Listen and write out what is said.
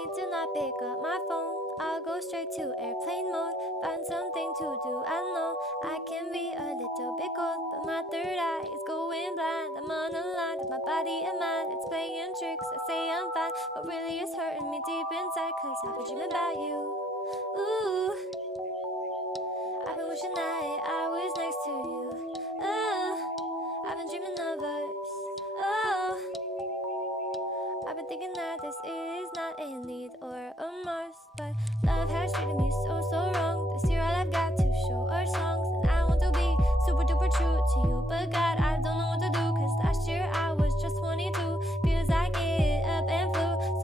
need to not pick up my phone. I'll go straight to airplane mode. Find something to do. I know I can be a little bit cold, but my third eye is going blind. I'm on a line with my body and mind. It's playing tricks. I say I'm fine, but really it's hurting me deep inside. Cause I've been dreaming about you. Ooh, I've been wishing that I was next to you. Oh, I've been dreaming of us. Oh, I've been thinking that this is not a need or a must, but love has treated me so wrong. This year all I've got to show are songs, and I want to be super duper true to you, but God,